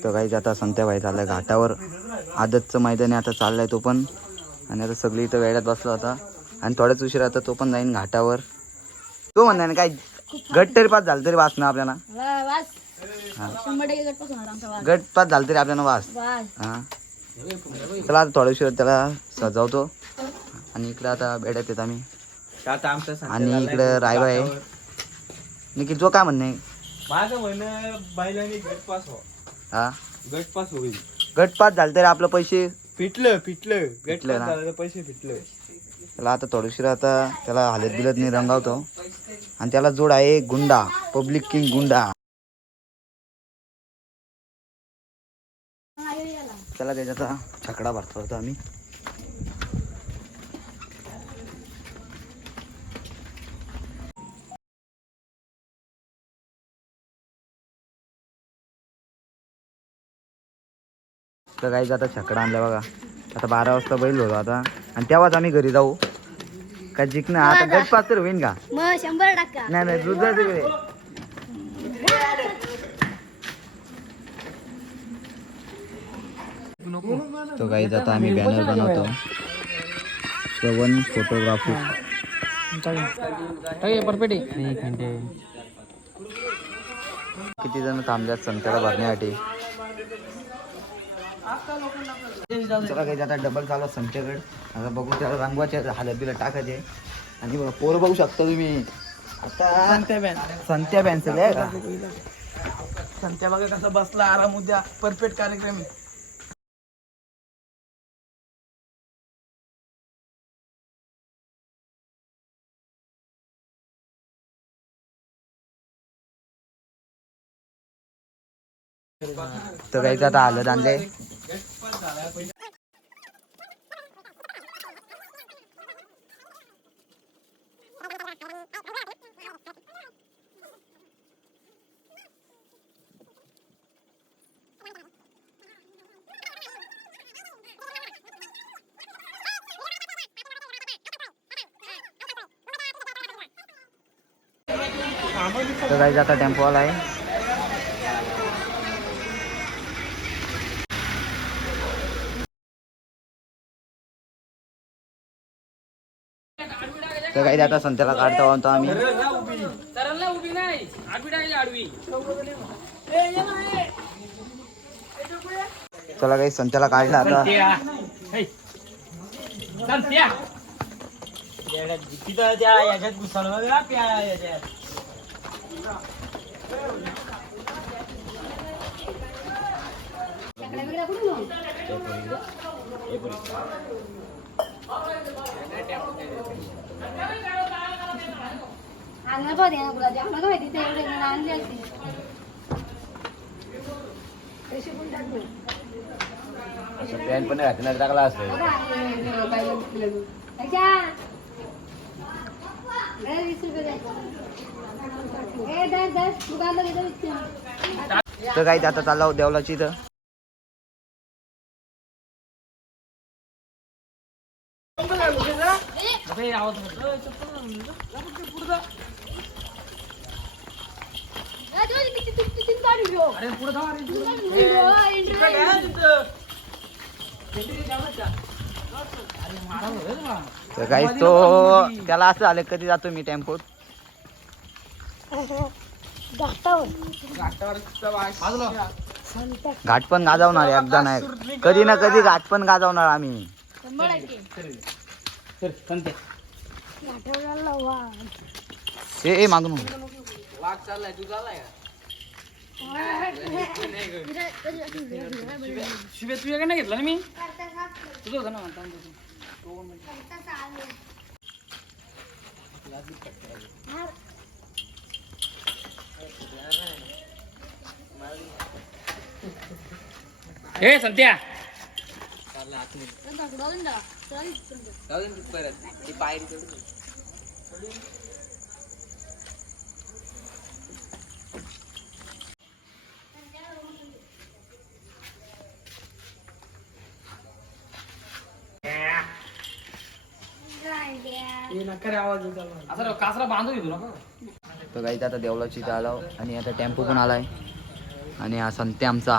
तर काहीच आता संत्याबाई चाललाय घाटावर. आदतचं मैदान आता चाललाय तो पण. आणि आता सगळी इथं वेळात बसलो आता. आणि थोड्याच उशीर आता तो पण जाईन घाटावर. तो म्हणणार ना काय गट तरी पास झालं तरी वास ना आपल्याला. गट पास झालं तरी आपल्याला वास. हा. चला आता थोड्या उशीर त्याला सजवतो. आणि इकडं आता बेड्यात येत आम्ही. आणि इकडं रायबा आहे. निखिल जो काय म्हणणे माझं म्हणणं बैलांनी गटपास हो हा? गटपास होईल. गट पास झालं तरी आपलं पैसे? पिटलं पिटलं पिटलं गटपास ना. झालं तर पैसे पिटलं त्याला आता थोडीशी आता त्याला हालत बिलत नाही रंगावतो. आणि त्याला जोड आहे गुंडा पब्लिक किंग गुंडा. त्याला त्याच्याचा छकडा भरतो होतो आम्ही. तर काही आता छकडा आणला बघा. आता बारा वाजता बैल होतो आता. आणि तेव्हाच आम्ही घरी जाऊ. का जिंकणं? आता गट पास तर होईन का? मग शंभर टक्का. नाही नाही दुसरं तिकडे तो काही आता आम्ही बॅनर बनवतो. श्रवण फोटोग्राफी किती जण थांबल्यात संत्याला भरण्यासाठी? चला काही आता डबल चालू आहे संत्याकडे आता बघू त्याला रंगवाचे हालत बिला टाकायचे. आणि पोरं बघू शकता तुम्ही. आता संत्या पेन्सिल आहे. का संत्या बघा कसा बसला आराम उद्या. परफेक्ट कार्यक्रम आहे. तर काही आता हालत आणले तर काही आता टेम्पो आला आहे तर काही आता संत्याला काढता म्हणतो आम्ही. चला काही संत्याला काढला आता. आणलं पाहिजे ना गुलाबजाम आम्हाला माहिती ते एवढे जण आणले असते पॅन पण घातला टाकला असतो. तर काही आता चालला देवलाची तर तर काही तो त्याला असं आलं कधी जातो मी टेम्पोत? घाट पण गाजवणार आहे, एकदा नाही. कधी ना कधी घाट पण गाजवणार आम्ही. ए ए मागून. वाघ चाललाय तू चाललाय शिबे तुझ्या नाही घेतला ना मी? तुझं होतं ना म्हणता हे संत्या. हे नका तर काही आता देवलाची इथं आलो आणि आता टेम्पो पण आलाय. आणि हा संत्या आमचा.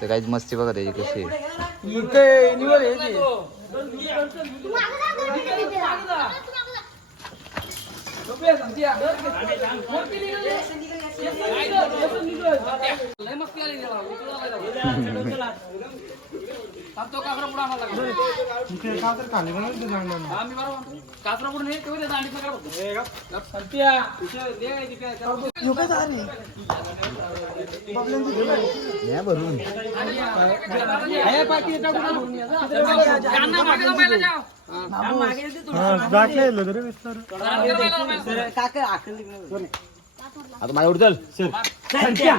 तर काहीच मस्ती बघा त्याची कशी आहे इथे निवड आहे ते. कासरा पुढे आणायला. हा, बरोबर म्हणतो. पुढे नाही, पकडा बघतो. संत्या, हुशार, दे इथे काय, त्याला बघ. ह्यो काय झाली? आहे बाकी याच्या कुठं भरून ये जा. त्यांना मागे जाऊन पाहिलं जाऊ. जरा पहिलं पाहिलं. आता माझ्या उडचल संत्या.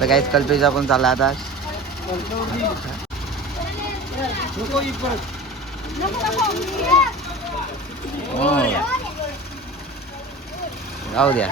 तर काहीच कल्पेचा पण चालला आता. हो. जाऊ द्या.